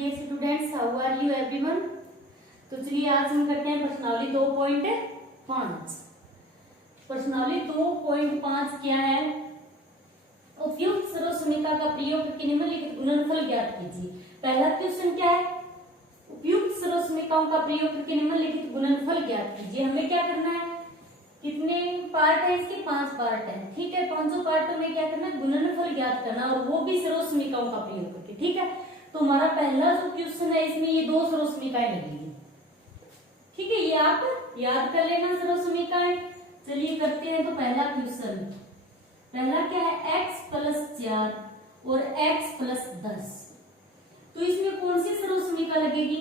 Dear students, how are you everyone. तो चलिए आज हम करते हैं प्रश्नावली 2.5। प्रश्नावली 2.5 क्या है? उपयुक्त सर्वसमीका का प्रयोग करके निम्नलिखित गुणनफल ज्ञात कीजिए। पहला क्वेश्चन क्या है? उपयुक्त सर्वसमीकाओं का प्रयोग करके निम्नलिखित गुणनफल ज्ञात कीजिए। हमें क्या करना है? कितने पार्ट है इसके? 5 पार्ट है। ठीक है, 5 पार्टों में क्या करना है? गुणनफल ज्ञात करना, और वो भी सर्वसमीकाओं का प्रयोग करके। ठीक है, तो हमारा पहला जो क्वेश्चन है इसमें ये 2 सर्वसमीकाएं मिलेंगी। ठीक है, ये आप याद कर लेना सर्वसमीकाएं। चलिए करते हैं। तो पहला क्वेश्चन, पहला क्या है? x + 4 और x + 10। तो इसमें कौन सी सर्वसमीका लगेगी?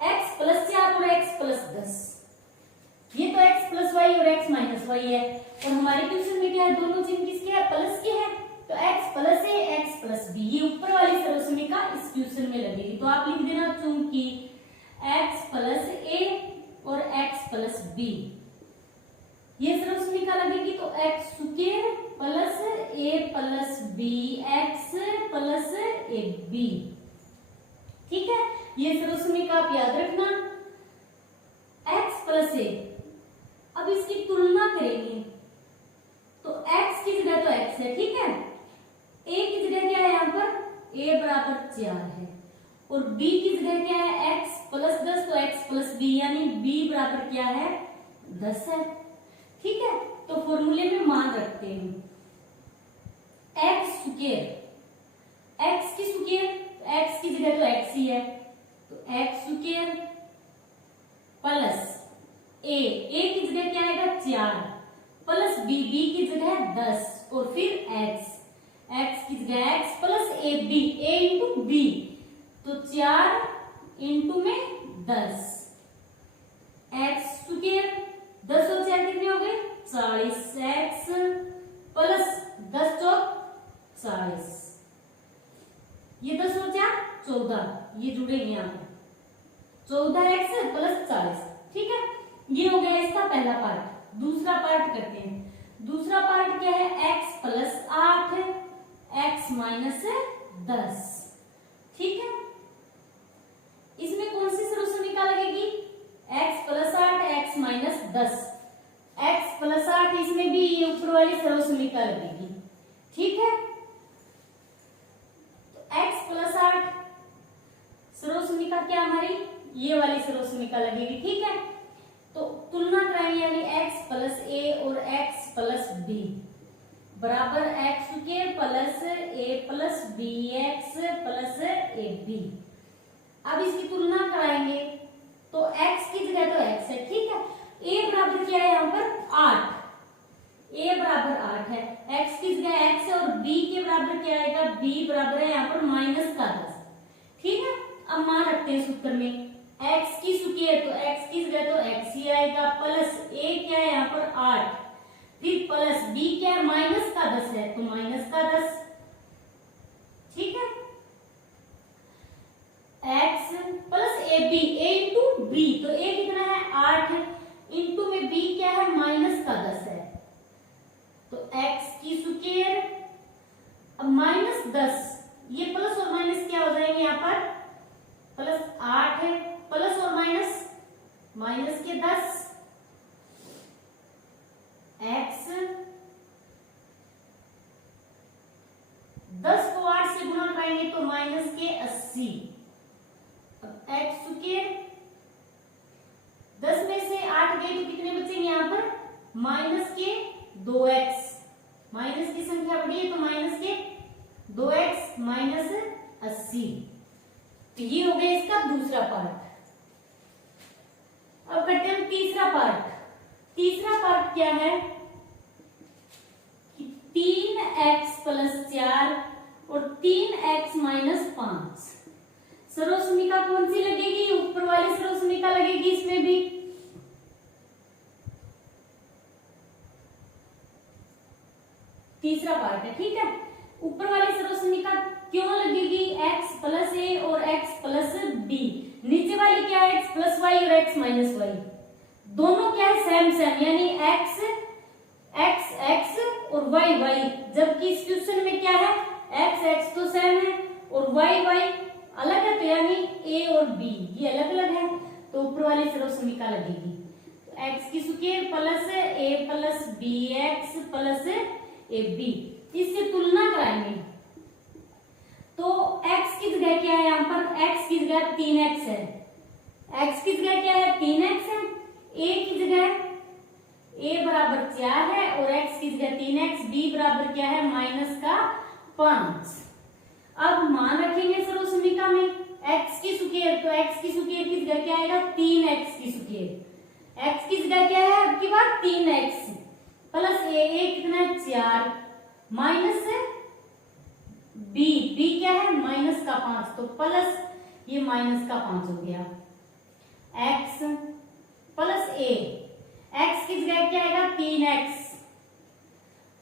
x + 4 और x + 10। ये तो x + y और x - y है, और हमारे क्वेश्चन में क्या है? दोनों चिन्ह किसके है? प्लस के है। तो x + a x + b, ये ऊपर वाली सर्वसमीका इस क्वेश्चन में लगेगी। तो आप लिख देना चूंकि x + a और x + b ये सर्वसमीका लगेगी, तो x² + a + b x + ab। ठीक है, ये सर्वसमीका आप याद रखना। x + a, अब इसकी तुलना करेंगे तो x की जगह तो x है। ठीक है, a की जगह क्या है? यहाँ पर a = 4 है, और b की जगह क्या है? x + 10, तो x + b यानी b बराबर क्या है? 10 है। ठीक है, तो फॉर्मूले में मान रखते हैं x², x की स्क्वायर, x की जगह तो x ही है, तो x² प्लस a की जगह क्या आएगा? 4 प्लस b की जगह 10, और फिर x की जगह x plus ab, a into b, तो 4 इंटू में 10 x², 10 और 4 कितने हो गए? 40 x प्लस 10 और 40, ये 10 और 4 14, ये जुड़ेंगे यहाँ पे 14x प्लस 40। ठीक है, ये हो गया इसका पहला पार्ट। दूसरा पार्ट करते हैं। दूसरा पार्ट क्या है? x + 8 x - 10। ठीक है, इसमें कौन सी सर्वसमीका लगेगी? x + 8 x - 10, x + 8 इसमें भी ये ऊपर वाली सर्वसमीका लगेगी। ठीक है, तो x + 8 सर्वसमीका क्या हमारी? ये वाली सर्वसमीका लगेगी। ठीक है, तो तुलना कराएंगे, यानी x + a और x + b बराबर x² + a + b x + ab। अब इसकी तुलना कराएंगे तो x की जगह तो x है। ठीक है, a बराबर क्या है? यहाँ पर 8, a बराबर 8 है, x की जगह x है, और b के बराबर क्या आएगा? b बराबर है यहाँ पर -10। ठीक है, अब मान रखते हैं सूत्र में x की स्क्वायर, तो x की जगह तो x ही आएगा, प्लस a क्या है यहाँ पर? 8, फिर प्लस b क्या है? -10 है, तो -10। ठीक है, x plus ab, a into b, तो a कितना है? 8 इंटू में b क्या है? -10 है, तो x की स्क्वायर, अब -10, ये प्लस और माइनस क्या हो जाएंगे यहाँ पर? +8 है, प्लस और माइनस के 10 x, 10 को 8 से गुणा करेंगे तो -80। अब x², 10 में से 8 गए तो कितने बचेंगे यहाँ पर? -2x, माइनस की संख्या बढ़ी है तो -2x -80। तो ये हो गया इसका दूसरा पार्ट। अब करते हैं तीसरा पार्ट। तीसरा पार्ट क्या है? 3x + 4 और 3x - 5 सर्वसमीका कौन सी लगेगी? ऊपर वाली सर्वसमीका लगेगी इसमें भी। तीसरा पार्ट है। ठीक है, ऊपर वाली सर्वसमीका क्यों लगेगी? x + a और x + b। नीचे वाली क्या है? x + y और x - y, दोनों क्या है? सेम, यानी x और y, जबकि इस क्वेश्चन में क्या है? x तो सेम है और y अलग है, सर्वसमीका लगेगी। तो एक्स की square plus a plus b x plus a b, इससे तुलना कराएंगे तो x की जगह क्या है, यहाँ पर x की जगह 3x है, x की जगह क्या है 3x है, a की जगह a बराबर 4 है और x की जगह 3x, b बराबर क्या है -5। अब मान रखेंगे सर्वसमीका में x की स्क्वायर, तो x की स्क्वायर की जगह क्या आएगा 3x की स्क्वायर, x की जगह क्या है अब की बार 3x प्लस a कितना है 4 माइनस b क्या है -5, तो प्लस ये -5 हो गया x प्लस a, x की जगह क्या आएगा 3x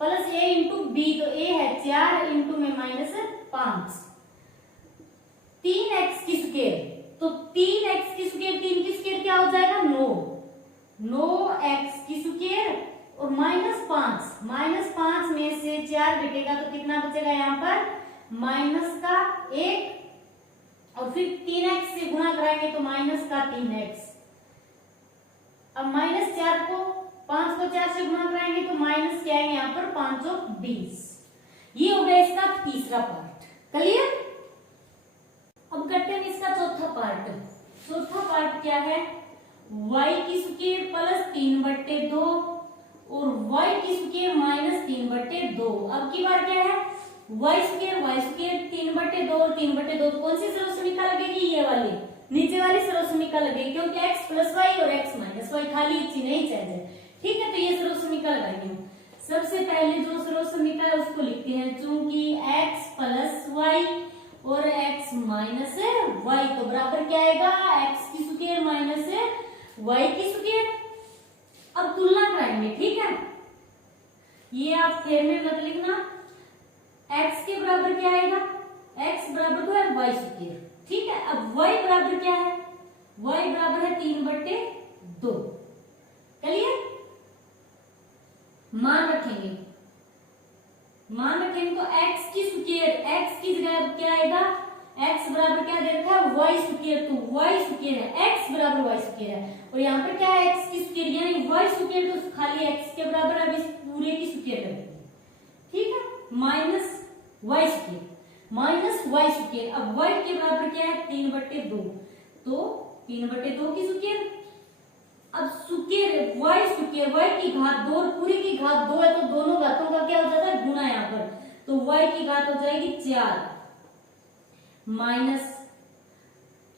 plus a into b, तो a है 4 इंटू में -5, 3x की स्क्वायर, तो 3x की स्क्वायर 3 की स्क्वायर क्या हो जाएगा 9x की स्क्वायर और -5 में से 4 घटेगा तो कितना बचेगा यहाँ पर -1 और फिर 3x से गुणा कराएंगे तो -3x। अब -4 को 5 को 4 से गुणा कराएंगे तो माइनस क्या है यहाँ पर 520। ये हो गया इसका तीसरा पार्ट, क्लियर। अब करते हैं इसका चौथा पार्ट। चौथा पार्ट क्या है, y की स्क्वायर प्लस 3/2 और y की स्क्वायर -3/2। अब की बार क्या है y स्क्वायर 3/2 और 3/2 कौन सी सर्वसमीका लगेगी, ये वाली नीचे वाली सर्वसमीका लगेगी, क्योंकि x प्लस वाई और x माइनस वाई खाली चिन्ह ही चाहिए। ठीक है, तो ये सर्वसमीका लगाएंगे। सबसे पहले जो सर्वसमीका है उसको लिखते हैं, चूंकि x प्लस वाई और x माइनस वाई तो बराबर क्या आएगा x की स्क्वायर माइनस y की स्क्वायर। अब तुलना कराएंगे, ठीक है, ये आप फेर में मत लिखना, x के बराबर क्या आएगा, x बराबर तो है y स्क्वायर, ठीक है। अब y बराबर क्या है, y बराबर है 3/2, क्लियर। मान रखेंगे तो x की स्क्वायर, x की जगह क्या आएगा, x बराबर क्या दे रखा है y स्क्वायर, तो y स्क्वायर है, x बराबर y स्क्वायर है और यहाँ पर क्या है x की स्क्वायर यानी y स्क्वायर, तो खाली x के बराबर अब इस पूरे की स्क्वायर करेंगे, ठीक है, -y स्क्वायर। अब y के बराबर क्या है 3/2, तो 3/2 की स्क्वायर। अब स्क्वायर y की घात 2 और पूरी की घात 2 है, तो दोनों घातों का क्या हो जाता है गुणा यहाँ पर, तो y की घात हो जाएगी 4 माइनस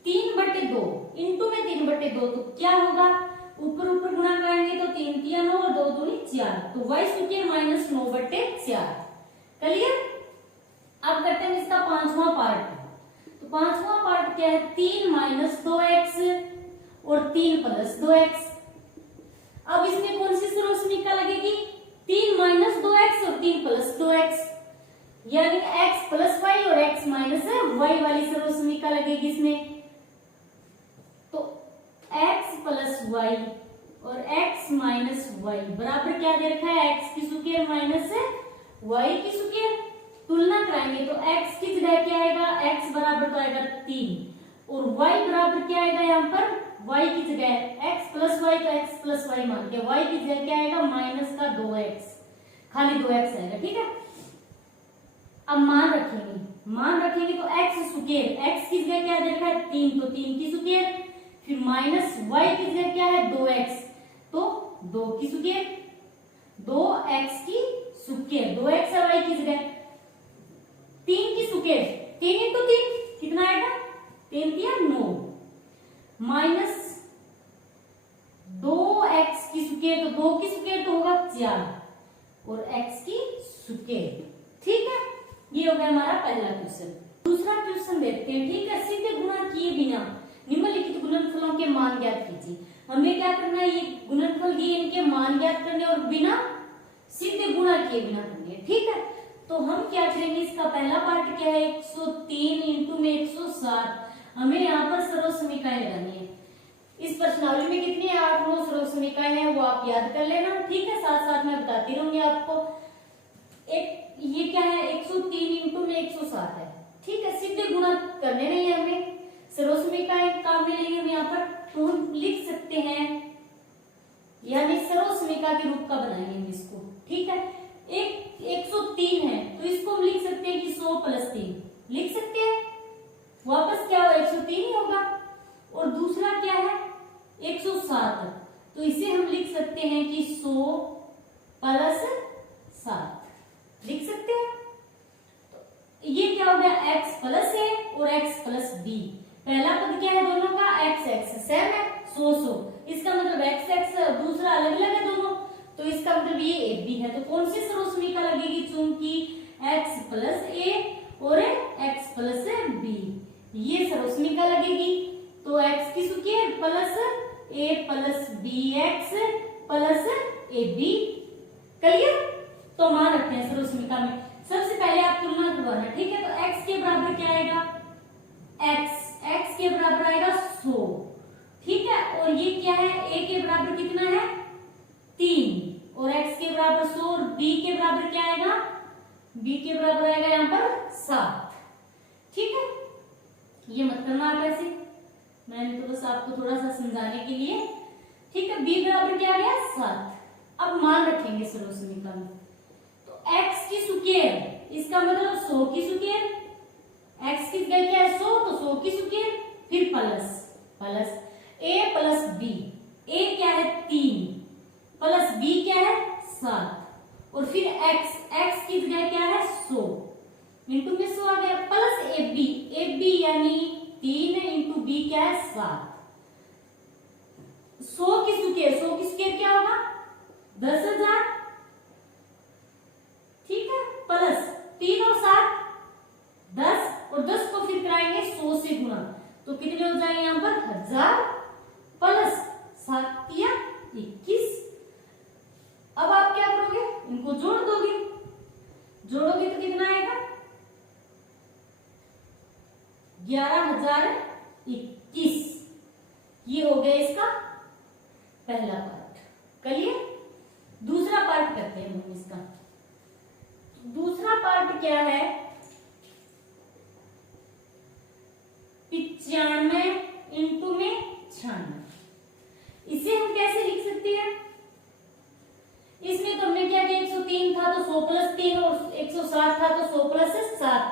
3/2 इंटू में 3/2, तो क्या होगा ऊपर ऊपर गुणा कराएंगे तो 3 3 9 और 2 दूनी 4, तो y स्क्वायर -9/4, क्लियर। अब करते हैं इसका पांचवा पार्ट। तो पांचवा पार्ट क्या है, 3 - 2x और 3 + 2x। अब इसमें कौन सी सर्वसमीका लगेगी, 3 - 2x और 3 + 2x, यानी x प्लस वाई और x माइनस वाई वाली सर्वसमीका लगेगी इसमें। तो x प्लस वाई और x माइनस वाई बराबर क्या दे रखा है, x की स्क्वायर माइनस वाई की स्क्वायर। तुलना कराएंगे तो x की जगह क्या आएगा, x बराबर तो आएगा 3 और y बराबर क्या आएगा, यहाँ पर y की जगह x प्लस वाई तो x प्लस वाई मान के y की जगह क्या आएगा -2x, खाली 2x आएगा, ठीक है। अब मान रखेंगे तो x स्क्वायर, x की जगह क्या दे रखा है 3, तो 3 की स्क्वायर, फिर माइनस y की जगह क्या है 2x, तो 2 की स्क्वायर, 2x की स्क्वायर, 2x है y की जगह, 3 की स्क्वायर, 3 × 3 कितना आएगा 3 × 9 माइनस 2x की स्क्वायर, तो 2 की स्क्वायर तो होगा 4 और x की स्क्वायर, ठीक है। ये हो गया हमारा पहला क्वेश्चन। दूसरा क्वेश्चन देखते हैं, ठीक है। सीधे गुणा किए बिना निम्नलिखित गुणनफलों के मान ज्ञात कीजिए। हमें क्या करना है, ये गुणनफल दिए इनके मान ज्ञात करने और बिना सीधे गुणा किए बिना करने, ठीक है। तो हम क्या करेंगे, इसका पहला पार्ट क्या है 103 इंटू में 107। हमें यहाँ पर सर्वसमीकाएं लगानी है। इस प्रश्नावली में कितनी 8-9 सर्वसमीकाएं हैं, वो आप याद कर लेना, ठीक है। साथ साथ मैं बताती रहूंगी आपको। एक ये क्या है 103 इंटू में 107 है, ठीक है। सीधे गुणा करने नहीं है हमें, सर्वसमीकाएं काम में लेंगे हम यहाँ पर। तो हम लिख सकते हैं का बनाएंगे हम इसको, ठीक है। एक 103 है तो इसको हम लिख सकते हैं कि 100 प्लस 3 लिख सकते हैं, वापस क्या होगा 103 ही होगा। और दूसरा क्या है 107, तो इसे हम लिख सकते हैं कि 100 प्लस 7 लिख सकते हैं। तो ये क्या हो गया x प्लस a और x प्लस b। पहला पद क्या है दोनों का x x सेम है 100, इसका मतलब x x दूसरा अलग अलग है दोनों, तो इसका मतलब ये a b है। तो कौन सी सर्वसमीका लगेगी, चूंकि x प्लस a और x प्लस b ये सर्वसमीका लगेगी। तो x की square plus a plus b x plus a b, clear. तो मान रखते हैं सर्वसमीका में। सबसे पहले आप तुलना करवाना, ठीक है। तो x के बराबर क्या आएगा, x के बराबर आएगा 100, ठीक है। और ये क्या है a के बराबर कितना है 3 और x के बराबर 100 और b के बराबर क्या आएगा, b के बराबर आएगा यहाँ पर 7, ठीक है। ये मत करना आप ऐसे, मैंने तो बस आपको थोड़ा सा समझाने के लिए, ठीक है। b बराबर क्या आ गया 7। अब मान रखेंगे सर्वसमीका में। तो x की सुकेर, इसका मतलब 100 की सुकेर, x की जगह क्या है 100 तो 100 की सुकेर, फिर plus a plus b, a क्या है 3 प्लस b क्या है 7 और फिर x की जगह क्या है 100 इंटू में 100 आ गया प्लस ab यानी 3 इंटू b क्या है 7। 100 की सुकेर क्या होगा 10,000, ठीक है। प्लस 3 और 7 10 और 10 को फिर कराएंगे 100 से गुणा, तो कितने हो जाएंगे यहाँ पर 1000 प्लस 7 या 21। अब आप क्या करोगे, इनको जोड़ोगे तो कितना आएगा 11,021। ये हो गया इसका पहला पार्ट, क्लियर। दूसरा पार्ट करते हैं हम इसका। दूसरा पार्ट क्या है 95 इंटू में 96। इसे हम कैसे लिख सकते हैं, इसमें तो हमने क्या किया 103 था तो 100 प्लस 3 और 107 था तो 100 प्लस 7।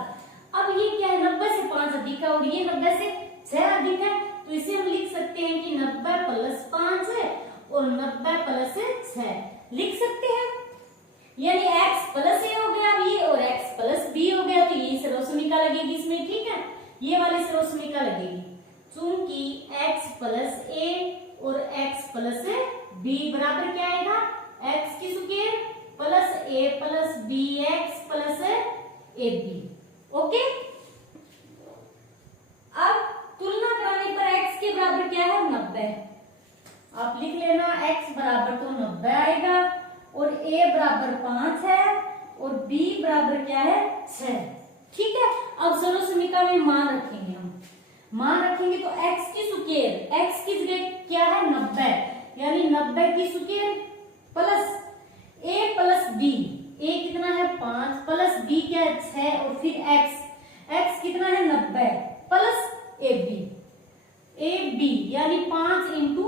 अब ये क्या है 90 से 5 अधिक है और ये 90 से 6 अधिक है, तो इसे हम लिख सकते हैं कि 90 प्लस 5 है और 90 प्लस 6 लिख सकते हैं। यानी x प्लस a हो गया ये और x प्लस b हो गया, तो ये सर्वसमीका लगेगी इसमें, ठीक है। ये वाली सर्वसमीका लगेगी चूंकि x प्लस a और x प्लस b बराबर क्या आएगा x की square plus a plus b x plus a b, okay. अब तुलना कराने पर x के बराबर क्या है 90, आप लिख लेना x बराबर तो 90 आएगा और a बराबर 5 है और b बराबर क्या है 6, ठीक है। अब सर्वसमीका में मान रखेंगे हम, मान रखेंगे तो x की सुकेर x की जगह क्या है 90 यानी 90 की square plus a plus b, a कितना है 5 प्लस b क्या है 6 और फिर x कितना है 90 प्लस ab यानी 5 इंटू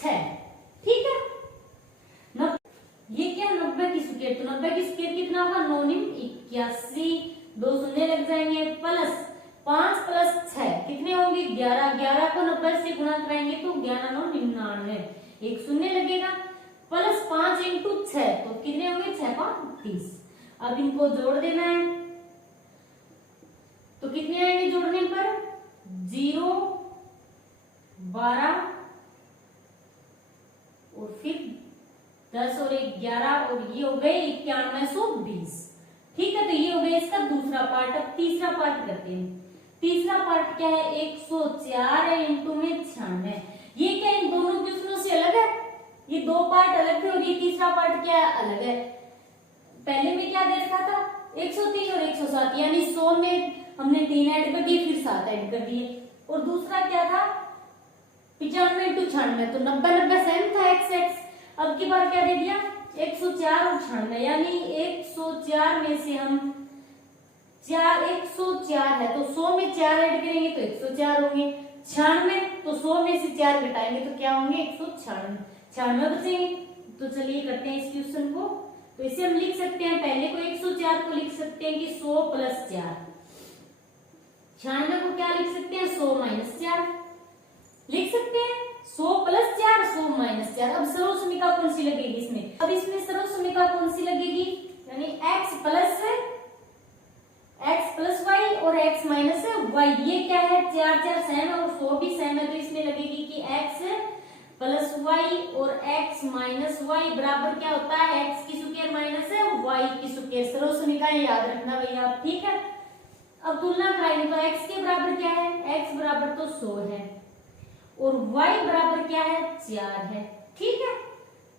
6, ठीक है। ये क्या 90 की सुकेर, तो 90 की सुकेर कितना होगा 9 81, 2 शून्य लग जाएंगे प्लस 5 प्लस 6 कितने होंगे 11 को 90 से गुणा कराएंगे तो 11 9 99, एक शून्य लगेगा प्लस 5 इंटू 6 तो कितने होंगे 6 5 30। अब इनको जोड़ देना है तो कितने आएंगे जोड़ने पर 0 12 और फिर 10 और 1 11 और ये हो गए 9120, ठीक है। तो ये हो गया इसका दूसरा पार्ट। अब तीसरा पार्ट करते हैं। तीसरा पार्ट क्या है 104 इंटू में 96। ये क्या इन दोनों क्वेश्चनों से अलग है, ये दो पार्ट अलग थे और ये तीसरा पार्ट क्या है अलग है। पहले में क्या दे रखा था 103 और 107 यानी 100 में हमने 3 ऐड कर दिए फिर 7 ऐड कर दिए, और दूसरा क्या था 95 इंटू 96 तो 90 90 सेम था x। अब की बार क्या दे दिया 104 और 96 यानी 104 में से हम 104 है तो 100 में 4 ऐड करेंगे तो 104 होंगे, 96 तो 100 में से 4 घटाएंगे तो क्या होंगे 196 बचेंगे, तो चलिए करते हैं इस क्वेश्चन को। तो इसे हम लिख सकते हैं, पहले को 104 को लिख सकते हैं कि 100 प्लस 4। 96 को क्या लिख सकते हैं, 100 माइनस 4 लिख सकते हैं। 100 प्लस 4, 100 माइनस 4। अब सर्वसमीका कौन सी लगेगी इसमें, अब इसमें सर्वसमीका कौन सी लगेगी, यानी x प्लस वाई और x माइनस वाई। ये क्या है, 4 4 सेम है और 100 भी सेम है, तो इसमें लगेगी कि x प्लस वाई और x माइनस वाई बराबर क्या होता है, x की स्क्वायर माइनस वाई की स्क्वायर। सर्वसमीका याद रखना भैया, ठीक है। अब तुलना कराएंगे तो x के बराबर क्या है, x बराबर तो 100 है और y बराबर क्या है, 4 है, ठीक है।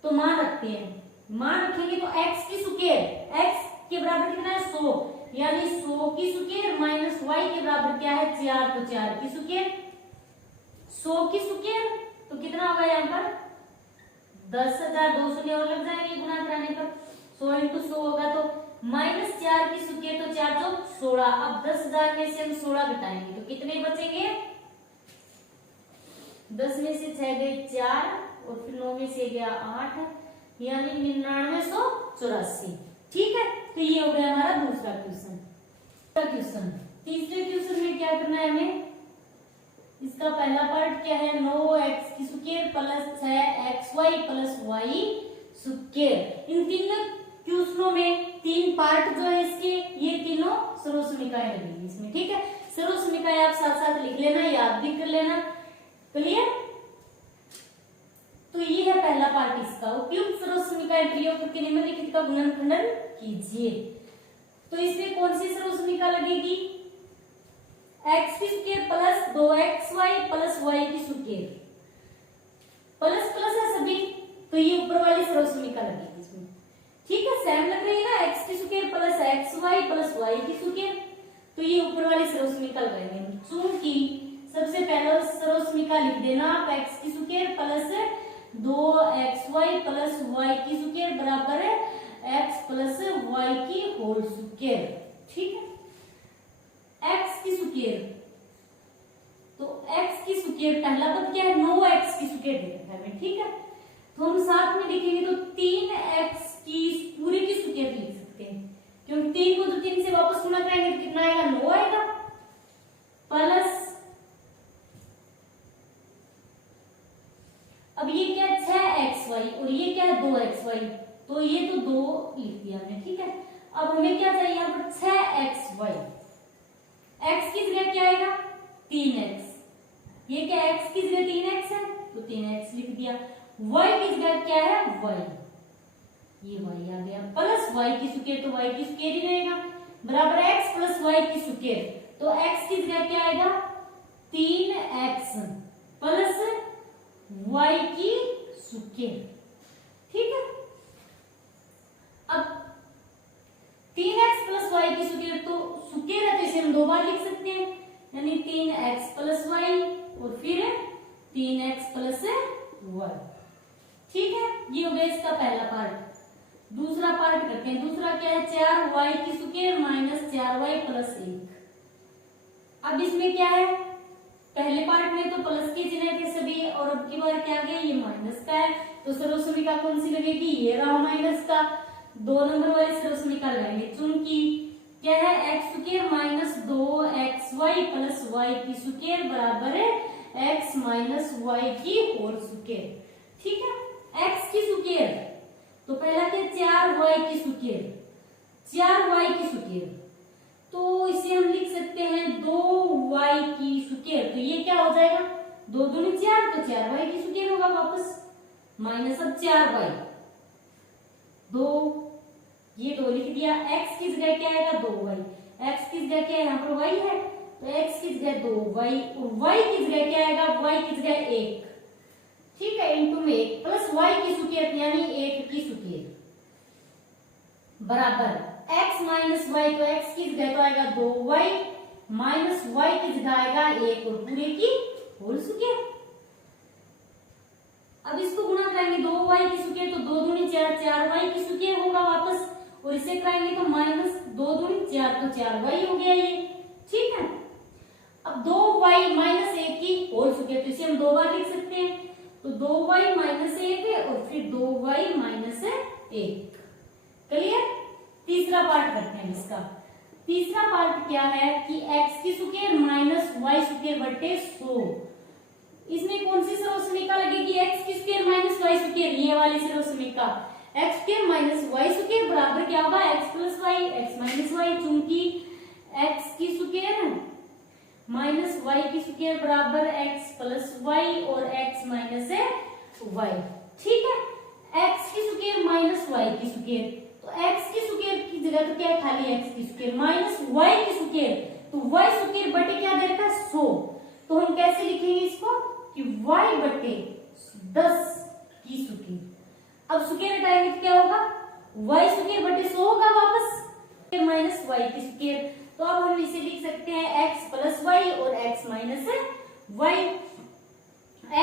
तो मान रखते हैं, मान रखेंगे तो x की स्क्वायर, x के बराबर कितना है, 100, यानी 100 की स्क्वायर माइनस y के बराबर क्या है, 4, तो 4 की स्क्वायर। 100 की स्क्वायर तो कितना होगा यहाँ पर 10,200 और लग जाएंगे गुणा कराने पर। 100 इंटू 100 होगा तो माइनस 4 की स्क्वायर, तो 4 तो 16। अब 10,000 में से हम 16 घटाएंगे तो कितने बचेंगे, 10 में से 6 गए 4 और फिर 9 में से गया 8, यानी 9984, ठीक है। तो ये हो गया हमारा दूसरा क्वेश्चन। तीसरे क्वेश्चन में क्या करना है हमें, इसका पहला पार्ट क्या है, 9x की square plus 6xy plus y square. इन तीनों क्वेश्चनों में 3 पार्ट जो है इसके, ये तीनों सर्वसमीकाएं लगेंगी इसमें, ठीक है। सर्वसमीकाएं आप साथ साथ लिख लेना, याद भी कर लेना, क्लियर। तो ये है पहला पार्ट इसका, उपयुक्त सर्वसमीकाएं प्रयोग करके निम्नलिखित का गुणनखंडन कीजिए। तो इसमें कौन सी सर्वसमीका लगेगी, x की square plus 2xy plus y की स्क्वायर, प्लस प्लस है सभी, तो ये ऊपर वाली सर्वसमीका लगेगी इसमें, ठीक है। सेम लग रही है ना, x की square plus xy plus y की स्क्वायर, तो ये ऊपर वाली सर्वसमीका लगाएंगे। चूंकि सबसे पहले सर्वसमीका लिख देना आप, x की square plus 2xy plus y की स्क्वायर बराबर है x प्लस y की होल स्क्वायर, ठीक है। x की स्क्वायर, तो x की स्क्वायर पहला पद क्या है, 9x की स्क्वायर दे रखा है, ठीक है। तो हम साथ में लिखेंगे तो 3x की पूरी की स्क्वायर लिख सकते हैं, क्योंकि 3 को तो 3 से वापस गुणा करेंगे तो कितना आएगा, 9 आएगा, प्लस अब ये क्या है 6xy और ये क्या है 2xy, तो ये तो 2 लिख दिया हमने, ठीक है। अब हमें क्या चाहिए यहाँ पर 6xy, x की जगह क्या आएगा 3x, ये क्या x की जगह 3x है तो 3x लिख दिया। y की जगह क्या है y, ये y आ गया, प्लस y की स्क्वायर, तो y की स्क्वायर ही रहेगा, बराबर x प्लस y की स्क्वायर, तो x की जगह क्या आएगा 3x प्लस y की स्क्वायर, ठीक है। अब 3x प्लस y की स्क्वायर, तो स्क्वायर है तो इसे हम 2 बार लिख सकते हैं, यानी 3x प्लस y और फिर 3x प्लस y, ठीक है। ये हो गया इसका पहला पार्ट। दूसरा पार्ट करते हैं, दूसरा क्या है 4y की स्क्वायर माइनस 4y प्लस 1। अब इसमें क्या है, पहले पार्ट में तो प्लस के चिन्ह थे सभी और अब की बार क्या गया, ये माइनस का है, तो सर्वसमीका कौन सी लगेगी, ये रहा माइनस का, 2 नंबर वाली सर्वसमीका लगाएंगे। चूंकि क्या है x square minus 2xy plus y की स्क्वायर बराबर है x माइनस y की होल स्क्वायर, ठीक है। x की स्क्वायर तो पहला क्या 4y की स्क्वायर, 4y की स्क्वायर, तो इसे हम लिख सकते हैं 2y की स्क्वायर, तो ये क्या हो जाएगा 2 दूनी 4, तो 4y की स्क्वायर होगा वापस, माइनस अब 4y 2, ये 2 लिख दिया। x की जगह क्या आएगा 2y, x की जगह क्या है यहाँ पर y है, तो x की जगह 2y और y की जगह क्या आएगा, y की जगह 1, ठीक है, इंटू में 1 प्लस y की स्क्वायर यानी 1 की स्क्वायर बराबर x माइनस y, तो x की जगह तो आएगा 2y माइनस y की जगह आएगा 1 और पूरे की होल स्क्वायर। अब इसको गुणा कराएंगे 2y की स्क्वायर, तो 2 दूनी 4, 4y की स्क्वायर होगा वापस, और इसे कराएंगे तो माइनस 2 दूनी 4, तो 4y हो गया ये, ठीक है। अब 2y माइनस 1 की होल स्क्वायर, तो इसे हम 2 बार लिख सकते हैं, तो 2y माइनस 1 है और फिर 2y माइनस 1। क्लियर। तीसरा पार्ट करते हैं इसका। तीसरा पार्ट क्या है कि x की स्क्वायर माइनस वाई स्क्वायर बटे 100। इसमें कौन सी सर्वसमीका लगेगी? x की स्क्वायर माइनस वाई स्क्वायर, ये वाली सर्वसमीका। x square minus y square बराबर क्या होगा? x plus y, x minus y. चूंकि x की स्क्वायर माइनस वाई की स्क्वायर बराबर x प्लस वाई और x माइनस वाई। ठीक है, x की स्क्वायर माइनस वाई की स्क्वायर, तो x की स्क्वायर की जगह तो क्या है? खाली x की स्क्वायर माइनस y की स्क्वायर, तो y स्क्वायर बटे क्या दे रखा है? 100। तो हम कैसे लिखेंगे इसको कि y बटे 10 की स्क्वायर। अब स्क्वायर हटाएंगे तो क्या होगा? y स्क्वायर बटे 100 होगा वापस माइनस y की स्क्वायर। तो अब हम इसे लिख सकते हैं x प्लस वाई और x minus y.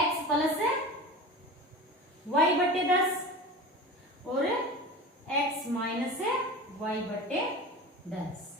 x plus y बटे 10 और x माइनस वाई बटे 10।